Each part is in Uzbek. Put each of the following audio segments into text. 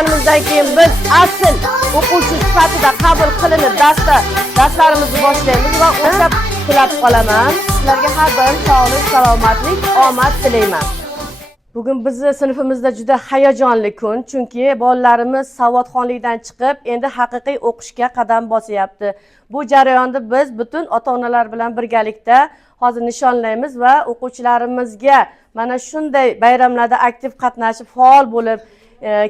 o'tganimizdan keyin biz asl o'quvchi sifatida qabul qilinib darslarimizni boshlaymiz va o'sha tilab qolaman. Sizlarga har doim sog'lik, salomatlik, omad tilayman. Bugun bizni sinfimizda juda hayajonli kun, chunki bolalarimiz savodxonlikdan chiqib, endi haqiqiy o'qishga qadam bosyapti. Bu jarayonni biz butun ota-onalar bilan birgalikda hozir nishonlaymiz va o'quvchilarimizga mana shunday bayramlarda aktiv qatnashib, faol bo'lib,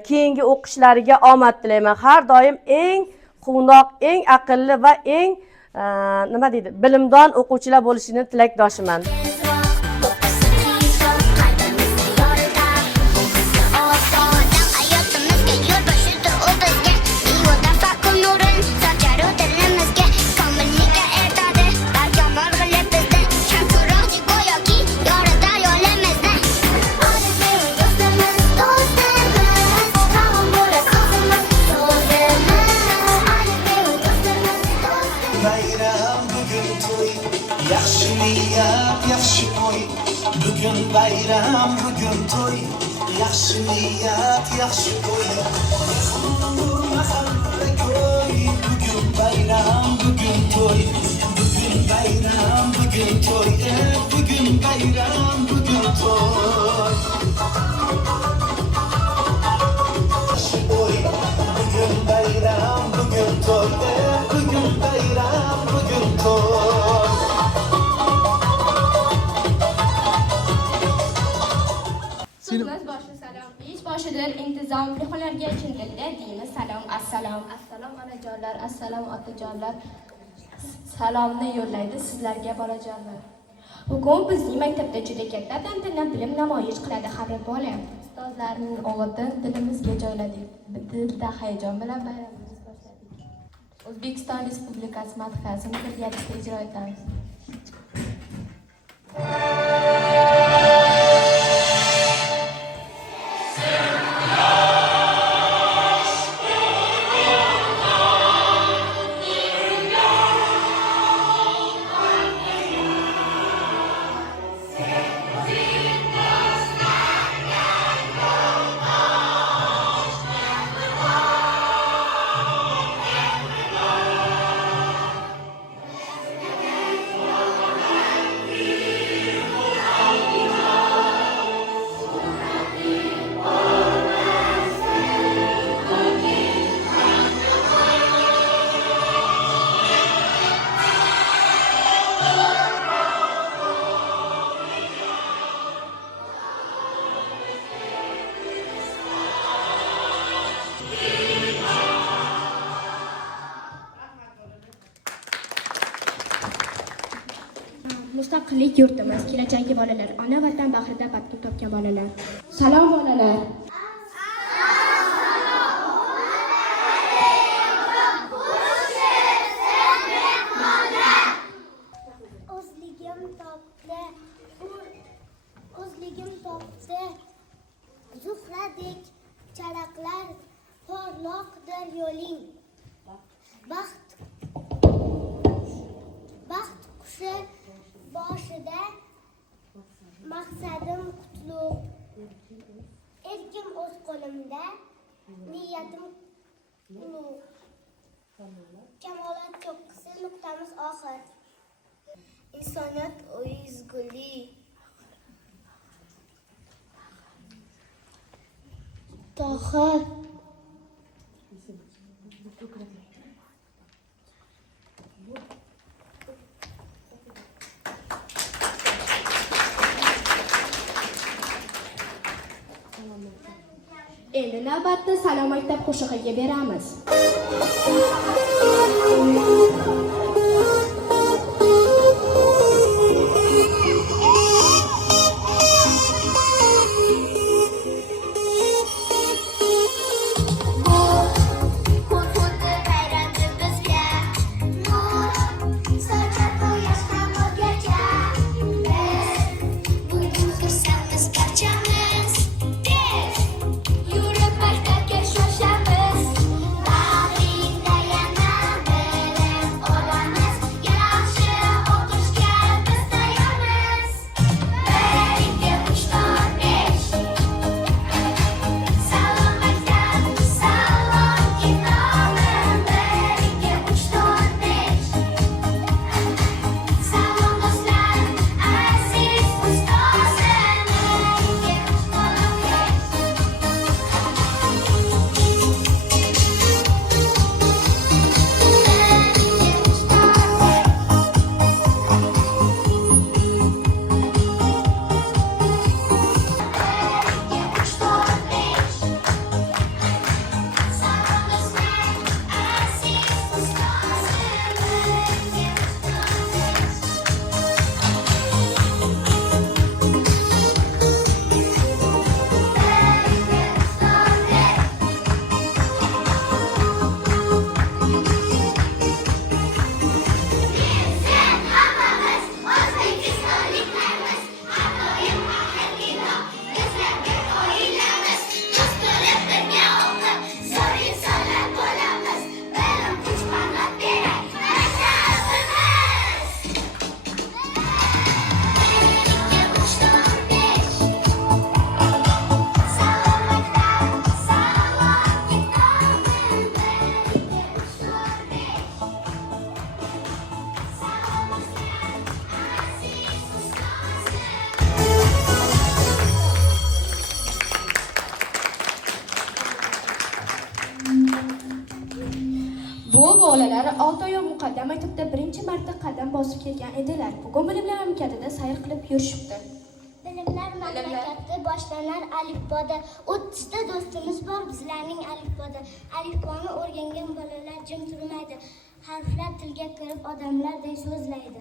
keyingi o'qishlariga omad tilayman. Har doim eng quvnoq, eng aqlli va eng bilimdon o'quvchilar bo'lishini tilakdoshiman. Bugün bayram, bugün to'y, yaxshi niyat, yaxshi to'y. Bugün bayram, bugün to'y, bugün bayram, bugün to'y, bugün bayram, bugün to'y. Yaxshi to'y, bugün bayram, bugün to'y, bugün bayram, bugün to'y. So'zimiz boshi salom, ish boshidir intizom, mehmonlarga chin dildan deymiz salom, assalom. Assalom onajonlar, assalom otajonlar. Salomni yo'llaydi sizlarga bolajonlar. Bugun bizning maktabda juda katta tantana bilim namoyish qiladi har bola. Ustozlarning o'g'itini dilimizga joyladik. Dilda hayajon bilan bayramimizni boshladik. O'zbekiston Respublikasi madhiyasini birgalikda ijro etamiz. Mustaqillik yurtimiz, kelajagi bolalar, ona vatan bag'rida batni topgan bolalar. Salom bolalar. O'zligim topdi, zuhradek charaqlar, porloqdir yo'ling. Baxt qushi boshida maqsadim qutlug'. Erkim o'z qo'limda, niyatim ulug'. Kamolat cho'qqisi nuqtamiz oxir. Insoniyat ezgulik. Tohir Endi navbatni salom maktab qo'shig'iga beramiz. yurib maktabga shoshamiz. Bag'ringda 6 oy muqaddam maktabda birinchi marta qadam bosib kelgan edilar. Bugun bilimlar mamlakatida sayr qilib yurishibdi. Bilimlar mamlakati boshlanar alifboda. 30 ta do'stimiz bor bizlarning alifboda. Alifboni o'rgangan bolalar jim turmaydi. Harflar tilga kirib odamlardek so'zlaydi.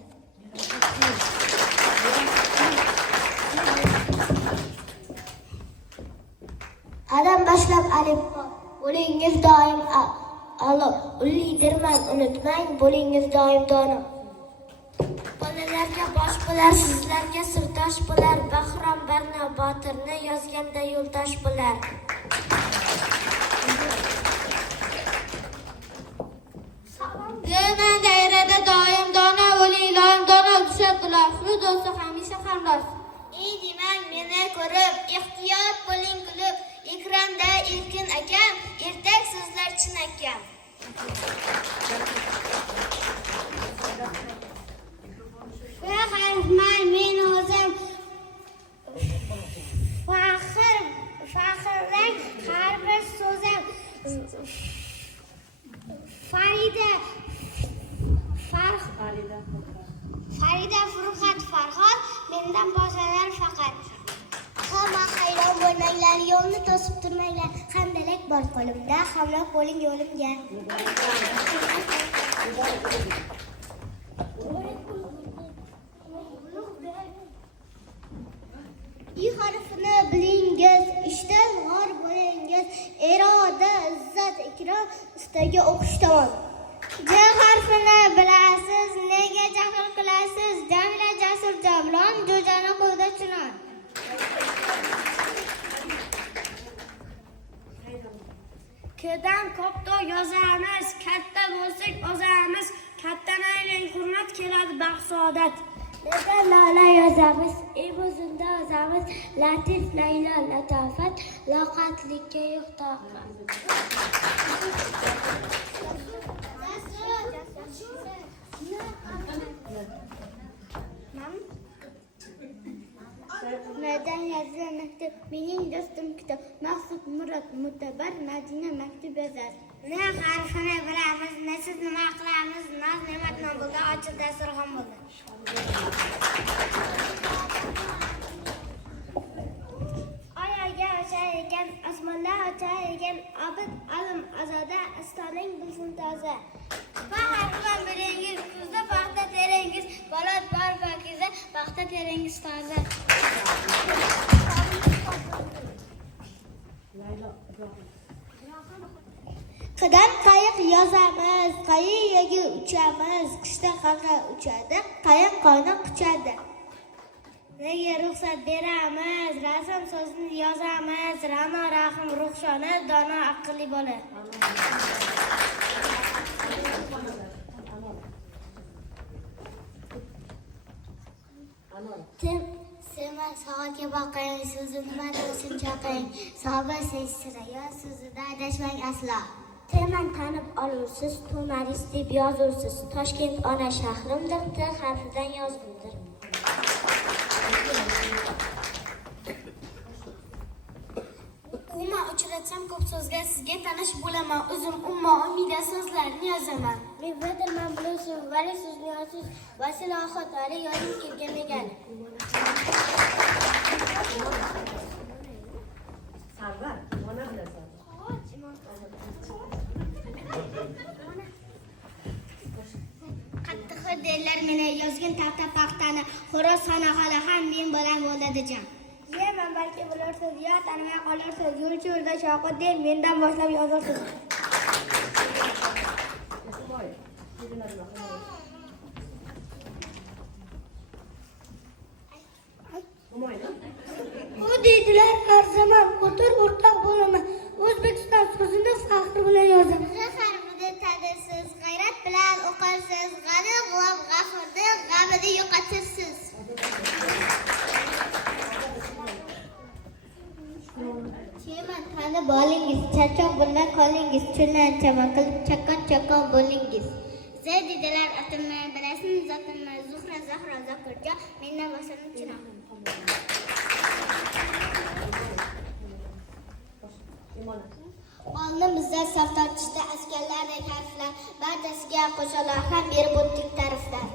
Adam boshlab alifbo. Bo'lingiz doim a'lo. Liderman, unutmang, bo'lingiz doim dono. Bolalarga bosh bo'lar, sizlarga sirdosh bo'lar. Bahrom Barno Botirni yozganda yo'ldosh bo'lar. Yana dairada doim dono bo'ling, doim dono tushadilar. Shu do'sti hamisha hamdosh. Ey demang meni ko'rib, ehtiyot bo'ling kulib. Ekranda Erkin akam, ertak so'zlar chinakam. Faxrman men o'zim faxrlang har bir so'zim Farida Furqat Farhod mendan boshlanar faqat. Hamma hayron bo'lmanglar, yo'lni to'sib turmanglar. Handalak bor qo'limda, hamroh bo'ling yo'limga. I harfini bilingiz, ishdan g'or bo'lingiz. Iroda, izzat, ikrom, istaga o'qish tomon. J harfini bilasiz, nega jahl qilasiz? Jamila Jasur Jamlon, jo'jani qo'lda chinon. Kedan kopto yozamiz, katta bo'lsak ozamiz, kattan aylang hurmat keladi baxt saodat. Nega lola yozamiz, ebuzunda yozamiz, latif laylo latofat, loqatlikka yo'q toqat. Madan yazar maktub, mening do'stim kitob, Maqsud Murod Mutabar, Madina maktub yozar. Ne harfini bilamiz, ne siz nima qilamiz, naz ne'matdan bo'ldi, ochiq dasturxon bo'ldi. Oyaga ochar ekan, osmonlar ochar ekan, Obid Alim Azoda, istoning bilsin toza. Va harflar biringiz, kuzda paxta teringiz, bolot bor pokiza, paxta teringiz toza. Qadam qayiq yozamiz, qayiqga uchamiz, qishda qaqa uchadi, qayiq qo'yni quchadi. Nega ruxsat beramiz, rasm so'zini yozamiz, Ra'no Rahim Ruxshona, dono aqlli bola. Sema soatga boqing, so'zi nima desin chaqing, soba sesiraya, so'zida adashmang aslo. Teman tanib olursiz, to'maris deb yozursiz. Toshkent ona shahrimdir, T harfidan yozgimdir. Umma uchratsam ko'p so'zga, sizga tanish bo'laman. O'zim umma umida so'zlarni yozaman. Mevvadirman bilasiz, vali so'zni yozsiz, vasila xotali yozib kelgan ekan. Sarvar, mana bilasan. Qattiq deylar meni yozgan taqta paxtani, xo'roz xonaqada ham men bilan bo'ladijan. Yeyman balki bularsiz, yo tanimay qolarsiz, yo'lchi yo'lda shoqi deb mendan boshlab yozasiz. U deydilar har zamon o'tir o'rtoq bo'laman. O'zbekiston so'zini faxr bilan yozaman. Harfida tadisiz, g'ayrat bilan o'qirsiz, g'ani g'ob g'afurni g'amida yo'qotasiz. Teman tanib olingiz, charchoq bo'lmay qolingiz, chundan chaman qilib chaqqon bo'lingiz. Zay dedilar atimni bilasin, zotimni Zuhra Zahra Zokirjo, mendan boshlanib chinoq. Oldimizda safdorchida askarlardek harflar, barchasiga qo'shiqlar ham berib o'tdik ta'riflar.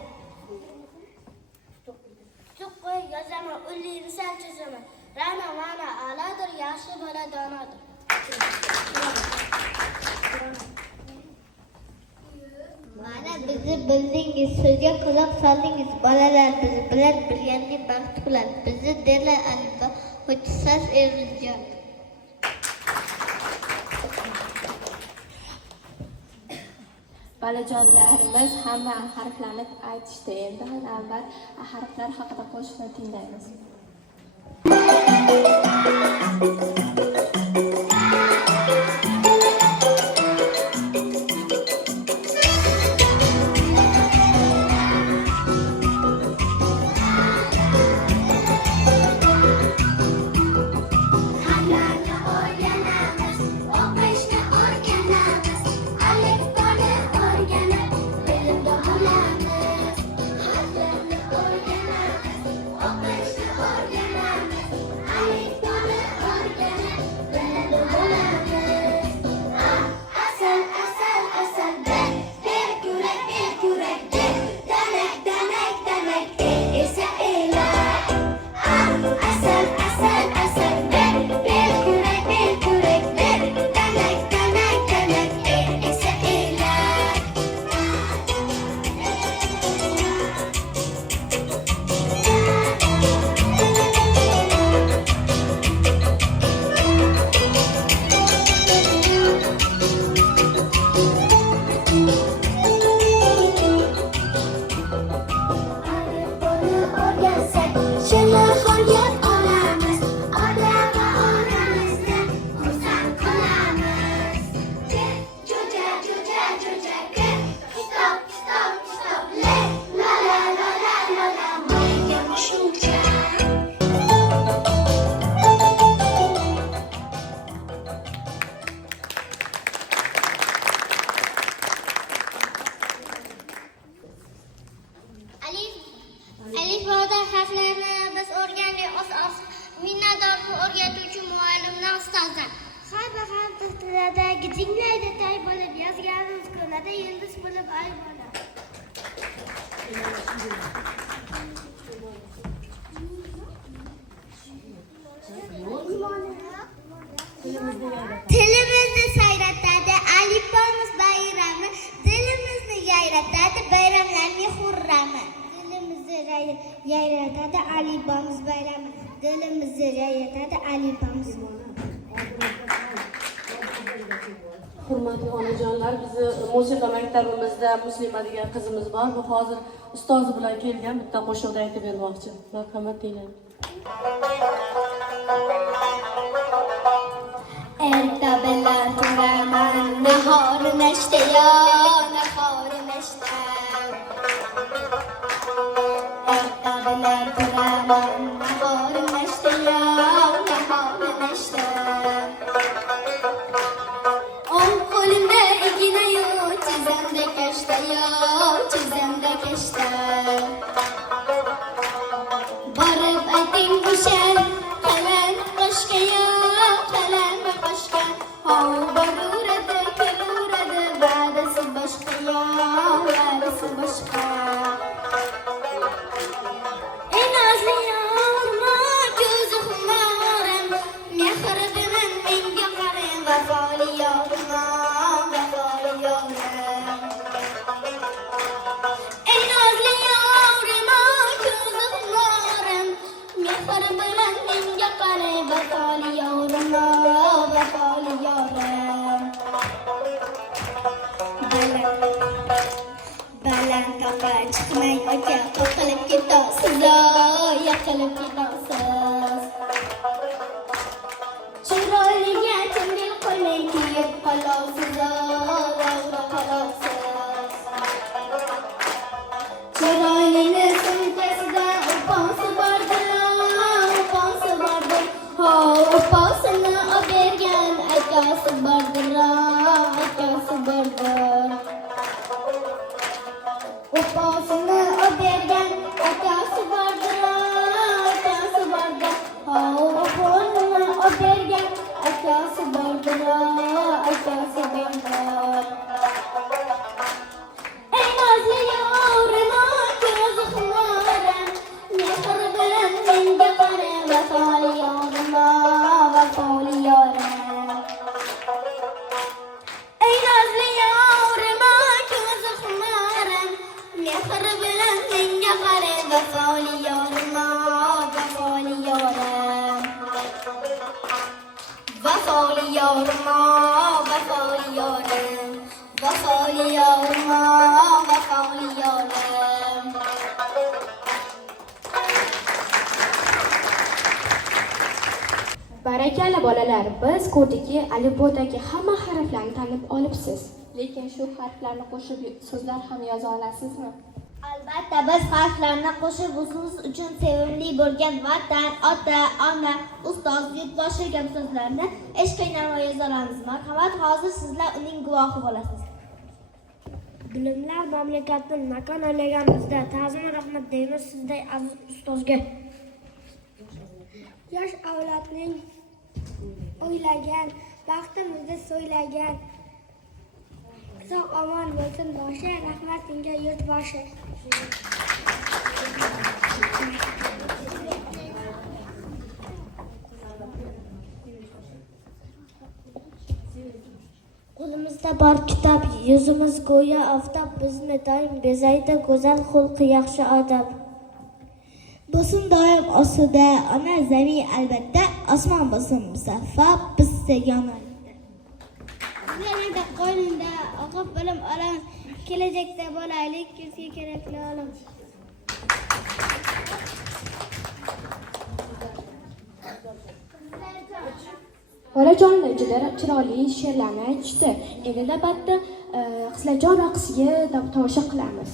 Tuqqo'y yozaman, ulli misal chizaman. Ra'no ma'no a'lodir, yaxshi bola donodir. Mana bizni bildingiz, so'zga quloq soldingiz, bolalar biz bilan bilganni baxt qiladi. Bizni derlar alifba, ho'chsas Ermizjon. Bolajonlarimiz hamma harflarni aytishdi. Endi avval harflar haqida qo'shiqni tinglaymiz. Alifboda harflarni biz o'rgandik. Minnatdorlik o'rgatuvchi muallimlar ustozlar. Har bir harf tilida gijinglaydi tay bo'lib, yozganimiz kunada yulduz bo'lib ay bo'ladi. Tilimizni sayratadi, alifbomiz bayrami, dilimizni yayratadi, bayramlarning xurrami. Dilimizni yayratadi, alifbomiz bayrami, dilimizni yayratadi, alifbomiz. Hurmatli onajonlar, bizni musiqa maktabimizda Muslima degan qizimiz bor. Bu hozir ustozi bilan kelgan, bitta qo'shiqni aytib bermoqchi. Marhamat tinglang. Erta bilan turaman, nahori nashta yo, nahori nashta. Erta bilan turaman, nahori nashta yo, nahori nashta. O'ng qo'limda igna yo, chizamda kashta yo, chizamda kashta. Borib ayting o'shan qalam qo'shga yo, qalam qo'shga. Hov boruradi, keluradi, va'dasi boshqa yo, va'dasi boshqa. Ey nozli yorma, ko'zi xumorim, mehr bilan menga qarang, vafoli yorim, vafoli yorim. Ey nozli yorim, ko'zi xumorim, mehr bilan menga qarang, vafoli yorim, vafoli yorim. Baland toqa chiqmay aka, qoqilib ketasiz, yiqilib ketasiz. Chiroyliga chinbil qo'ymay kiyib qolasiz, davra qolasiz. Chiroylini sumkasida uponsi bordilar, uponsi bordir. Ho, uposini olib bergan akasi bordilar, akasi bordir. Uposini olib bergan akasi bordilar, akasi bordir. Ho, uposini olib bergan akasi bordilar, akasi bordir. Vafoli yorim, vafoli yorim, vafoli yorim, vafoli yorim. Barakalla bolalar, biz kodagi alifbodagi hamma harflarni tanib olibsiz. Lekin shu harflarni qo'shib so'zlar ham yoza olasizmi? Albatta, biz harflarni qo'shib o'zimiz uchun sevimli bo'lgan vatan, ota, ona, ustoz, yurtboshi kabi so'zlarni ish qiynalmay yoza olamiz. Marhamat, hozir sizlar uning guvohi bo'lasiz. Bilimlar mamlakatni makon aylaganimizda ta'zim rahmat deymiz sizday aziz ustozga. Yosh avlodning o'ylagan, baxtimizda so'ylagan. Sog' omon bo'lsin boshi, rahmat senga yurtboshi. Qo'limizda bor kitob, yuzimiz go'yo oftob, bizni doim bezaydi go'zal xulqi, yaxshi odob. Bo'lsin doim ostida ona zamin albatta, osmon bo'lsin musaffo, bizga yonadi. Yanada qo'ynida o'qib bilim olamiz, kelajakda bo'laylik ko'zga kerakli olim. Bolajonlar juda chiroyli she'rlarni aytishdi. Endi navbatda Qizlarjon raqsiga tomosha qilamiz.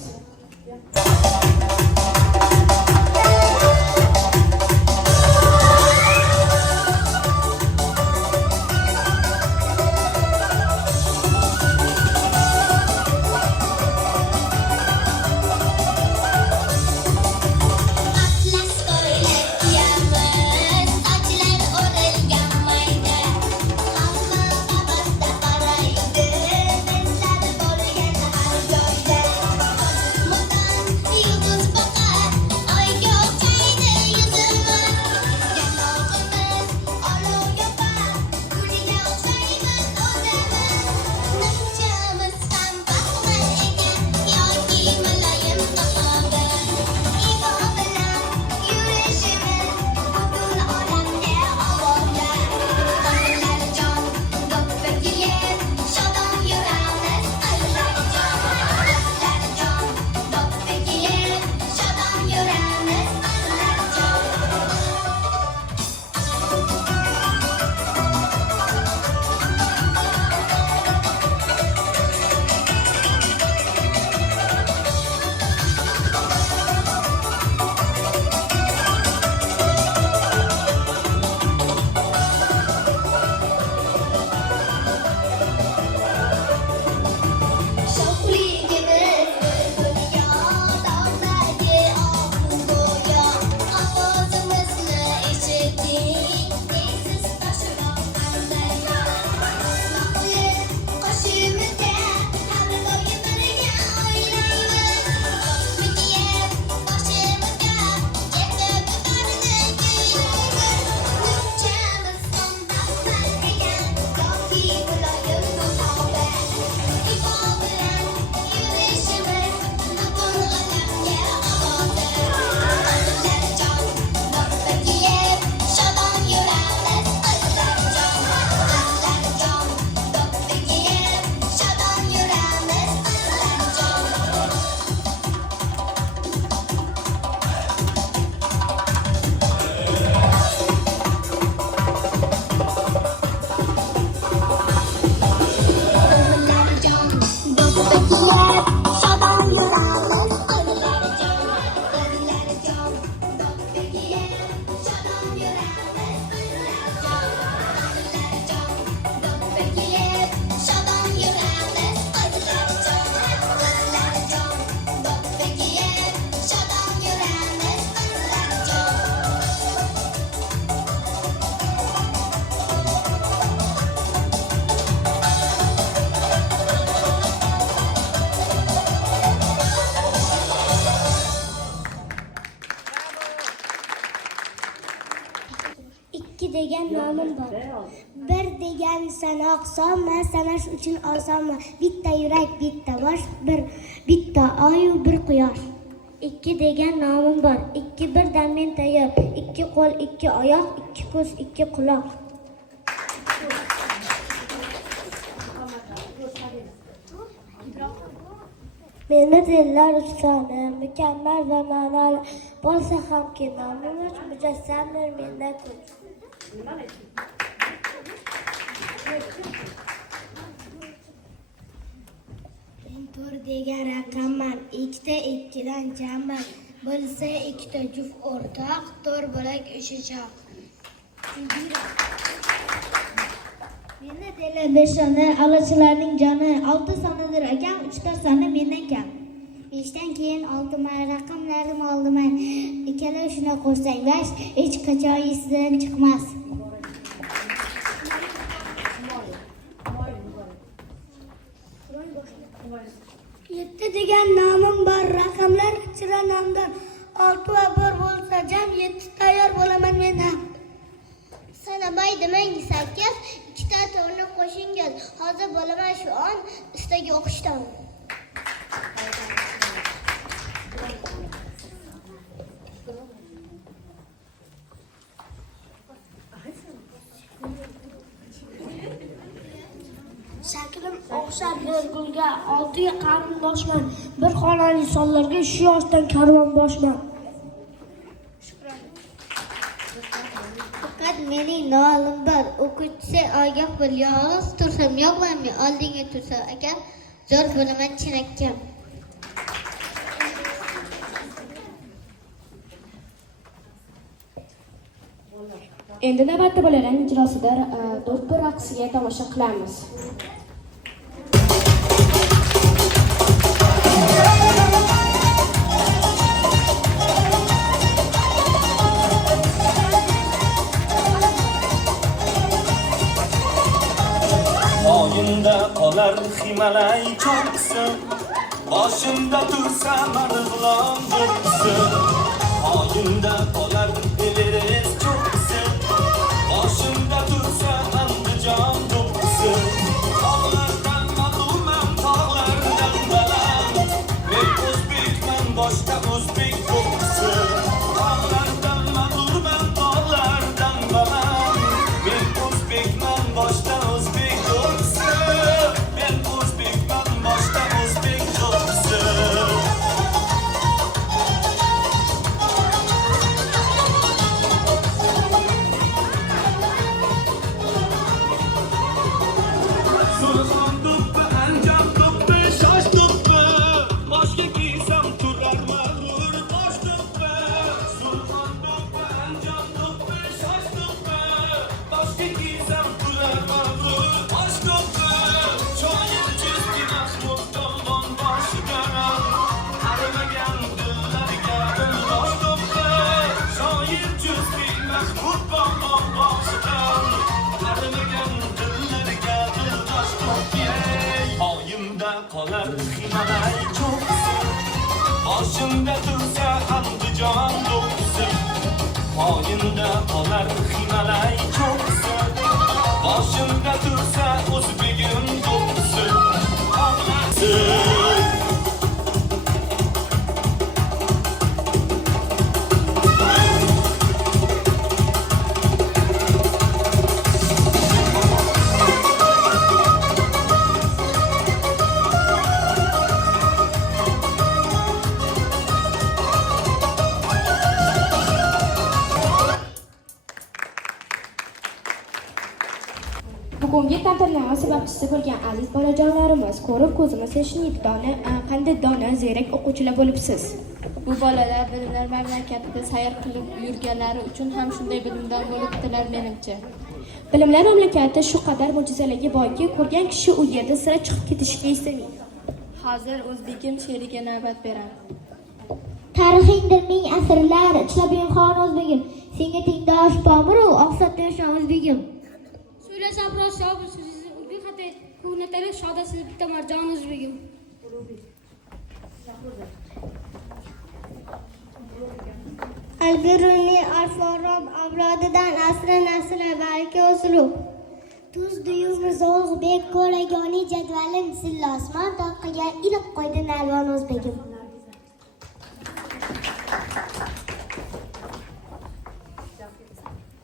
Degan nomim bor. Bir degan sanoq sonmi, sanash uchun osonmi? Bitta yurak, bitta bosh, bitta oy, bir quyosh. Ikki degan nomim bor. Ikki birdan men tayyor. Ikki qo'l, ikki oyoq, ikki ko'z, ikki quloq. Meni dillar ustani, mukammal va ma'noli bo'lsa hamki nomimiz mujassamdir menda kuch. Men 4 degan raqamman, 2 ta 2dan jamman. Bo'lsa 2 ta juft o'rtoq, 4 bo'lak o'shachoq. Meni dili beshona, alachilarning joni, 6 sonidir akam, 3 ta soni mendan kam. 5 dan keyin 6 man raqamlarim oldiman. Ikkala shuni qo'shsang 5, hech qachon esidan chiqmas. Yetti degan nomim bor, raqamlar ichra nomdan 6 va 1 bo'lsa jam 7 tayyor bo'laman men ham. Sanamaydi menga 8, 2 ta to'rni qo'shingiz. Hozir bo'laman shu on istaga o'qishdan. Shaklim o'xshar gulga, 6 qarindoshman. Bir xonali sonlarga shu yoshdan karvonboshman. Faqat mening nolim bor. O'quvchisi ogoh bo'l, yolg'iz tursam yo'qman, oldinga tursam agar zo'r bo'laman chinakam. Endi navbatda bolalar ijrosida do'ppi raqsiga tomosha qilamiz. Oyimda qolar Himalay cho'qqisi, boshimda tursa Marg'ilon do'ppisi. Oyimda qolar Everest cho'qqisi, boshimda tursa Andijon do'ppisi. Tog'lardan ma'lumam, tog'lardan baland, men o'zbekman, boshqa o'zbek do'ppisi. Tog'lardan ma'lumam, tog'lardan baland, men o'zbekman, boshqa o'zbek do'ppisi. Men o'zbekman, boshqa o'zbek do'ppisi. Surxon do'ppi, Andijon do'ppi, shosh do'ppi, boshga kiysam turar mag'rur bosh do'ppi. Surxon do'ppi, Andijon do'ppi, shosh do'ppi, boshga kiysam turar mag'rur bosh do'ppi. Shoir Chizgi Mahmud Dovon boshidan arimagan dillarga dildosh do'ppi. Shoir Chizgi Mahmud Dovon boshidan arimagan dillarga dildosh do'ppi. Oyimda qolar Himalay cho'qqisi, boshimda tursa Andijon do'ppisi. Oyimda qolar Himalay cho'qqisi, boshimda tursa o'zbegim do'ppisi. Bugungi tantana sababchisi bo'lgan aziz bolajonlarimiz, ko'rib ko'zimiz eshniydi, qandiddona, ziyrak o'quvchilar bo'libsiz. Bu bolalar bilimlar mamlakatida sayr qilib yurganlari uchun ham shunday bilimdon bo'libdilar menimcha. Bilimlar mamlakati shu qadar mo'jizalarga boyki, ko'rgan kishi u yerda sira chiqib ketishga istamaydi. Hozir o'zbegim she'riga navbat beraman. Tarixingdir ming asrlar, ishlab xon o'zbegim. Senga tengdosh Pomir, oqsatdan o'zbegim. Söylesem rost ya bu sizi bir hafta kuvvetleri şadası bitti marcan o'zbegim. Al-Biruni Al-Farob avlodidan asra nasl balki uslub. Tuz duyumi zo'g' bek ko'ragoni jadvalim silla osmon toqiga ilib qo'ydi Nalvon o'zbegim.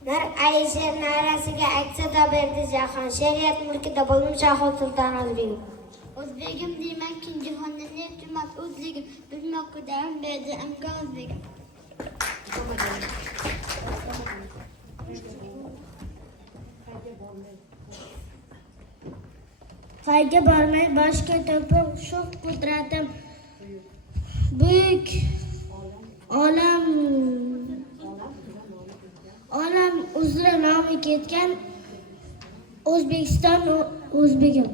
Mir Alisher narasiga aksada berdi jahon, shariat mulkida bo'ldim Shahid Sulton o'zbegim. O'zbegim deyman keng jahonda nechun o'zligim bilmoqdan berdi imkon o'zbegim. Qayga bormay boshqa topib shu qudratim buyuk olam uzra nomi ketgan O'zbekiston o'zbegim.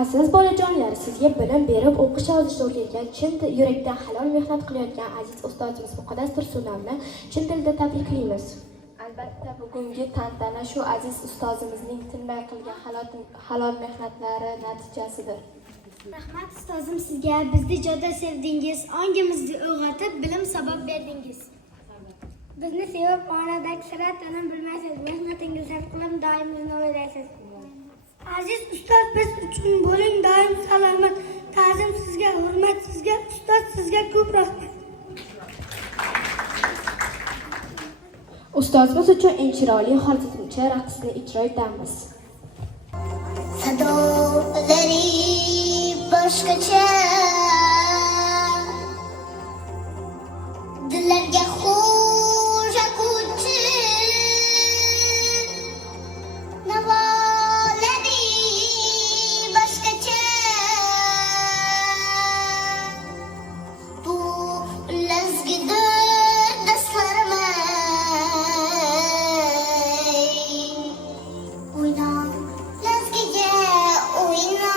Aziz bolajonlar, sizga bilim berib o'qish yozishni o'rgatgan, chin yurakdan halol mehnat qilayotgan aziz ustozimiz Muqaddas Tursunamni chin dilda tabriklaymiz. Albatta, bugungi tantana shu aziz ustozimizning tinmay qilgan halol mehnatlari natijasidir. Rahmat ustozim sizga, bizni joda sevdingiz, ongimizni uyg'otib, bilim sabab berdingiz. Bizni sevib, onadagi sira tanib bilmaysiz, mehnatingizga qilim doim bizni o'ylaysiz. Aziz ustoz, biz uchun bo'ling doim salomat. Ta'zim sizga, hurmat sizga, ustoz sizga ko'p rahmat. Ustozimiz uchun eng chiroyli xotirjam raqsni ijro etamiz. Sadolari boshqacha dillarga xush akuvchi navolari boshqacha bu lazgidir dastlarmay o'yna lazgiga o'yna.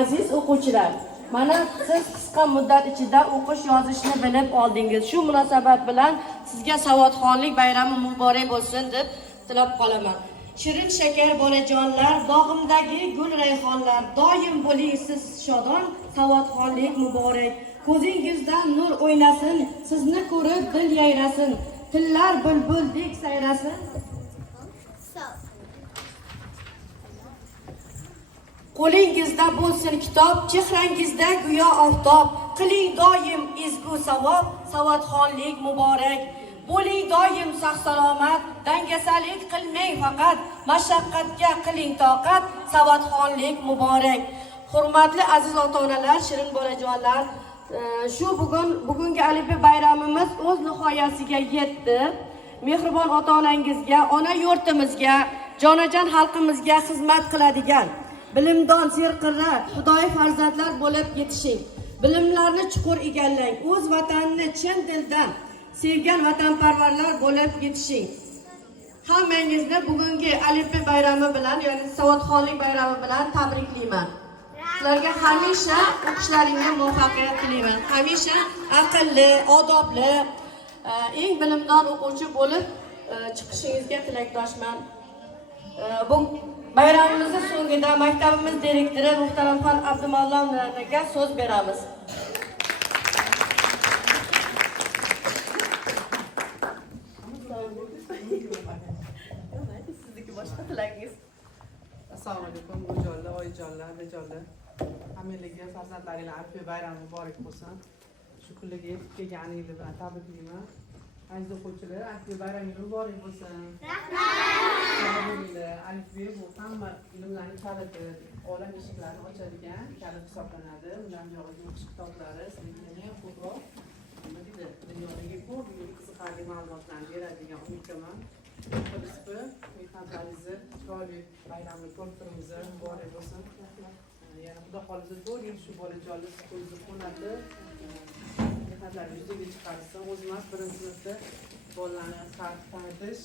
Aziz o'quvchilar, mana siz qisqa muddat ichida o'qish yozishni bilib oldingiz. Shu munosabat bilan sizga savodxonlik bayrami muborak bo'lsin deb tilab qolaman. Shirin shakar bolajonlar, bog'imdagi gul rayhonlar, doim bo'ling siz shodon, savodxonlik muborak. Ko'zingizdan nur o'ynasin, sizni ko'rib dil yayrasin, tillar bulbuldek sayrasin. Qo'lingizda bo'lsin kitob, chehrangizda go'yo oftob, qiling doim ezgu savob, savodxonlik muborak. Bo'ling doim sog' salomat, dangasalik qilmang faqat, mashaqqatga qiling toqat, savodxonlik muborak. Hurmatli aziz ota-onalar, shirin bolajonlar, shu bugungi Alipi bayramimiz o'z nihoyasiga yetdi. Mehribon ota-onangizga, ona yurtimizga, jonajon xalqimizga xizmat qiladigan bilimdon serqirra xudoyi farzandlar bo'lib yetishing. Bilimlarni chuqur egallang. O'z vatanini chin dildan sevgan vatanparvarlar bo'lib yetishing. Hammangizni bugungi Olimpiya bayrami bilan, ya'ni savodxonlik bayrami bilan tabriklayman. Sizlarga hamisha o'qishlaringizda muvaffaqiyat tilayman. Hamisha aqlli, odobli, eng bilimdon o'quvchi bo'lib chiqishingizga tilakdoshman. Bu bayramimizning so'ngida maktabimiz direktori Muhtaramxon Abdumallomga so'z beramiz. Sizniki boshqa tilagingiz? Assalomu alaykum, bujonlar, oyijonlar, bejonlar. Hammangizga farzandlaringlar Olimpiya bayrami muborak bo'lsin. Shu kunlarga yetib kelganingiz bilan tabriklayman. Aziz o'quvchilar, Olimpiya bayramingiz muborak bo'lsin. Rahmat. Olimpiya bu hamma ilmlarning kaliti, olam eshiklarini ochadigan kalit hisoblanadi. Undan yog'li o'qish kitoblari sizlarga ko'proq dunyodagi ko'p qiziqarli ma'lumotlarni beradigan umiddaman. Qilishdi, mehnatlaringizni chiroyli bayramni ko'rib turibmiz, muborak bo'lsin. Yana xudo xohlasa 4 yil shu bolajonlar ko'zni qo'nadi. Mehnatlaringizni yuzaga chiqarsin. O'zimiz birinchi sinfda bolalarni tanitish,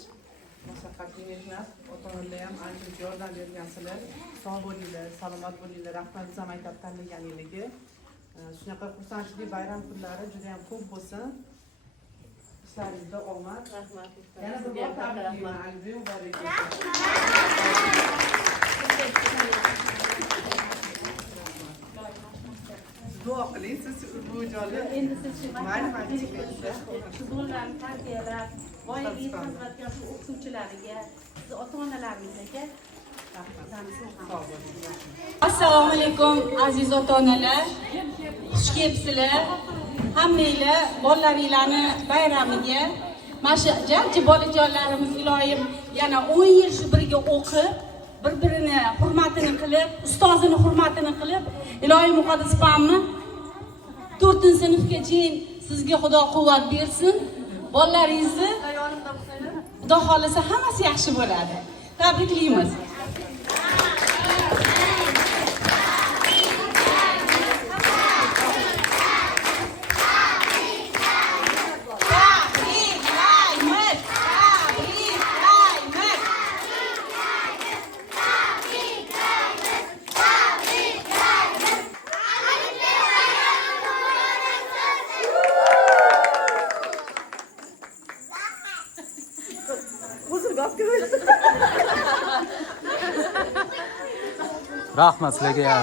mashaqqatli mehnat, ota-onalar ham ancha yordam bergansizlar. Sog' bo'linglar, salomat bo'linglar. Rahmat bizam maktab tanlaganligiga. Shunaqa xursandchilik bayram kunlari juda ham ko'p bo'lsin. İşlerimizde olmaz. Rahmat. Yana bir bor tabriklayman. Olimpiya muborak bo'lsin. Duo qiling, siz bu joyda Endi siz shu ma'rifatchilikda shu bolalarni tarbiyalab, boyagi xizmatkor shu o'qituvchilariga, siz ota-onalaringizga Assalomu alaykum aziz ota-onalar. Xush kelibsizlar. Hammanglar bolalaringlarni bayramiga, mana shu jajji bolajonlarimiz iloyim yana 10 yil shu birga o'qib, bir-birini hurmatini qilib, ustozini hurmatini qilib, iloyim muqaddas pammi 4-sinfgacha sizga Xudo quvvat bersin. Bolalaringizni Xudo xolasa hammasi yaxshi bo'ladi. Tabriklaymiz. Rahmat sizlarga.